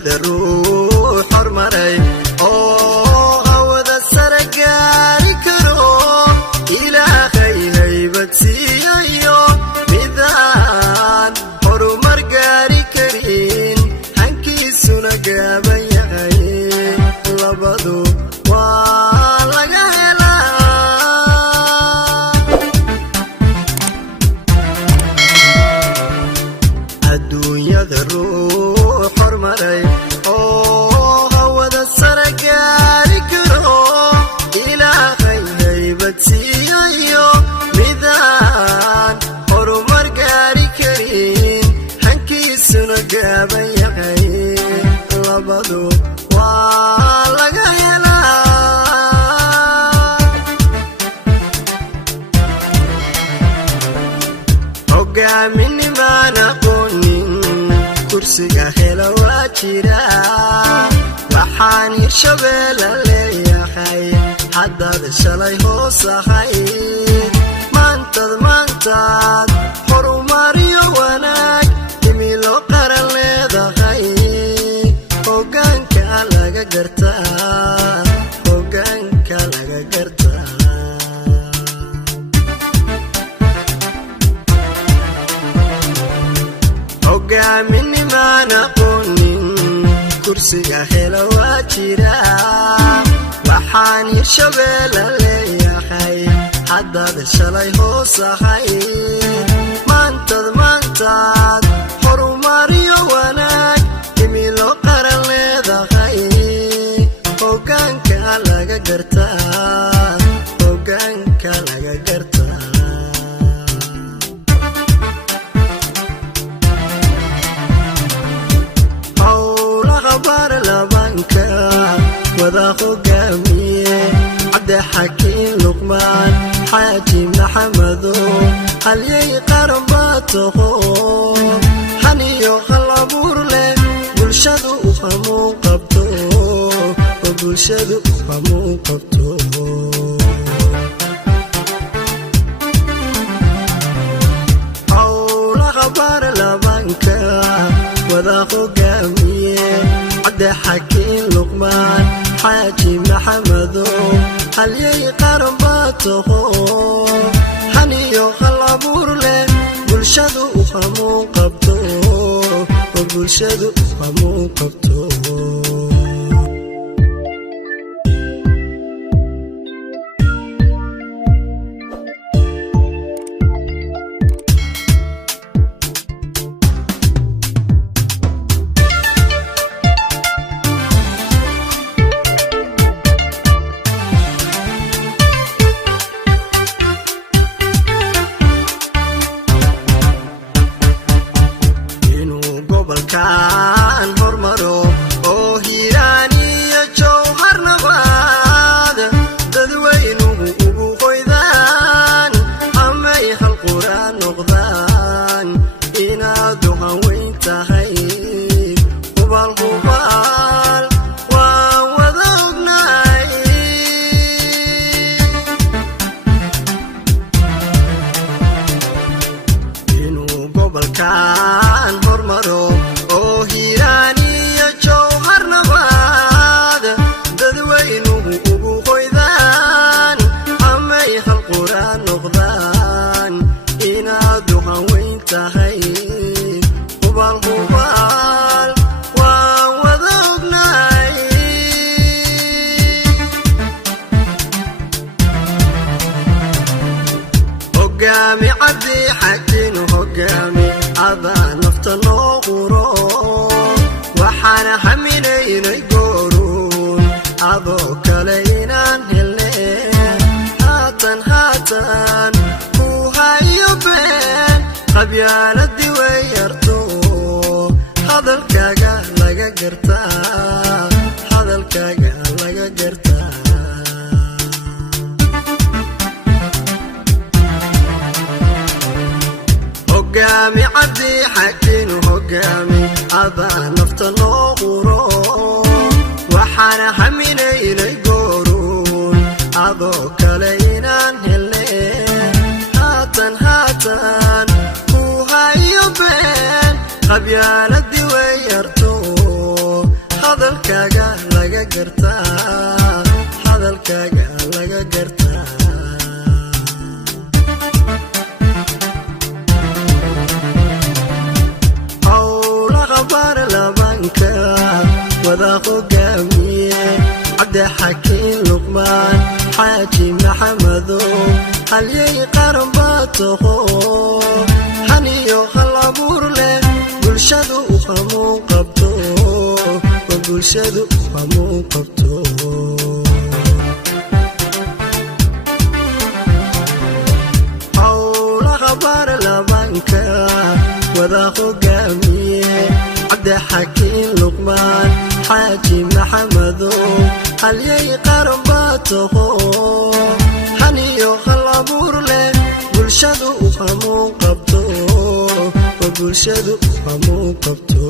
adduunyada ruux hormaray oo hawada sare gaari karo ilaahay haybad siiyayo midaan horumar gaari karin hankiisuna gaaban yahay labadu waa laga helaa adduunyada ruux hormaray oo hawada sare gaari karo ilaahay haybad siiyayo midaan horumar gaari karin hankiisuna gaaban yahay labadu waa laga helaa hogaaminnimaan aqoonin kursiga hela waa jira waxaan hirshabeelle leeyahay haddaad shalay hoos ahayd maantaad horumariyo wanaag himilo qaran leedahay hoggaanka laga gartaa hoggaanka laga gartaa hogaaminnimaan aqoonin kursiga hela waa jira waxaan hirshabeelle leeyahay haddaad shalay hoos ahayd maantaad horumariyo wanaag himilo qaran leedahay hoggaanka laga gartaa hoggaanka laga gartaa howlaha baarlamaanka wada hogaamiye cabdixakiin luqmaan xaaji maxamedo halyay qaran baa taho haniyo hal abuur leh bulshadu u hamuun qabto oo bulshadu u hamuun qabto howlaha baarlamaanka wada hogaamiye cabdixakiin luqmaan xaaji maxamedo halyay qaran baa taho haniyo hal abuur leh bulshadu u hamuun qabto oo bulshadu u hamuun qabto gobolkan hormaro oo hiiraan iyo jowhar nabaad dadweynuhu ugu qoydaan amay hal quraan noqdaan inaadu hanweyn tahay hubal waan wada ognahay inuu gobolkan hormaro oo hiiraan iyo jowhar nabaad dadweynuhu ugu qoydaan amay hal quraan noqdaan inaadu hanweyn tahay hubal waan wada ognahay hogaami cabdixakiin hogaami adaa nafta noo quro waxaana haminaynay gooruun adoo kale inaan helne haatan ku hayo been qabyaaladii way yarto hadalkaaga laga gartaa hadalkaaga laga gartaa hogaami cabdixakiin hogaami adaa nafta noo quro waxaana haminaynay gooruun adoo kale inaan helne haatan ku hayo been qabyaaladii way yarto gartaa hadalkaaga laga gartaa howlaha baarlamaanka wada hogaamiye cabdixakiin luqmaan xaaji maxamedow halyay qaran baa taho haniyo hal abuur leh bulshadu u hamuun qabto bulshadu u hamuun qabto howlaha baarlamaanka wada hogaamiye cabdixakiin luqmaan xaaji maxamedow halyay qaran baa taho haniyo hal abuur leh bulshadu u hamuun qabto bulshadu u hamuun qabto